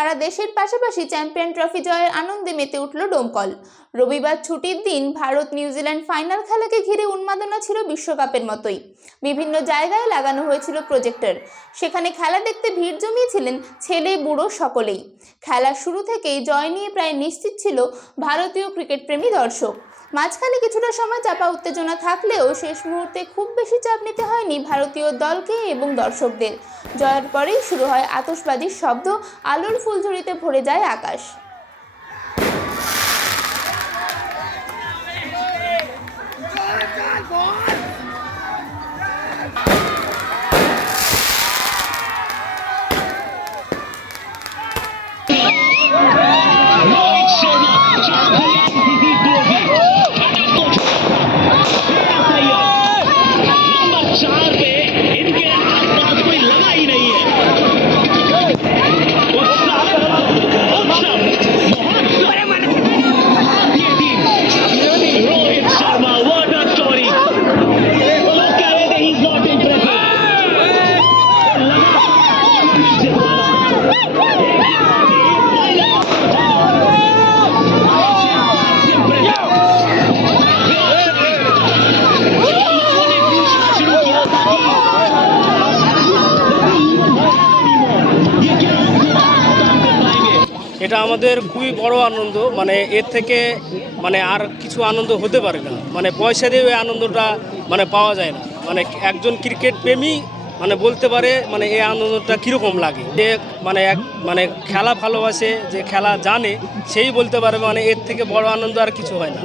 সারা দেশের পাশাপাশি champion trophy জয়ের আনন্দে মেতে উঠল ডোমকল। রবিবার ছুটির দিন ভারত নিউজিল্যান্ড ফাইনাল খেলাকে ঘিরে উন্মাদনা ছিল বিশ্বকাপের মতোই। বিভিন্ন জায়গায় লাগানো হয়েছিল প্রজেক্টর। সেখানে খেলা দেখতে ভিড় জমিয়েছিলেন ছেলে বুড়ো সকলেই। খেলার শুরু থেকেই জয় নিয়ে প্রায় নিশ্চিত ছিল ভারতীয় ক্রিকেট প্রেমী দর্শক। মাঝখানে কিছুটা সময় চাপা উত্তেজনা থাকলেও শেষ মুহূর্তে খুব বেশি চাপ নিতে হয়নি ভারতীয় দলকে এবং দর্শকদের। জয়ের পরেই শুরু হয় আতশবাজির শব্দ, আলোর ফুলঝুরিতে ভরে যায় আকাশ। এটা আমাদের খুবই বড় আনন্দ, মানে এর থেকে আর কিছু আনন্দ হতে পারে না। পয়সা দিয়ে এই আনন্দটা পাওয়া যায় না। একজন ক্রিকেট প্রেমী বলতে পারে এই আনন্দটা কীরকম লাগে। যে খেলা ভালোবাসে, যে খেলা জানে, সেই বলতে পারে এর থেকে বড় আনন্দ আর কিছু হয় না।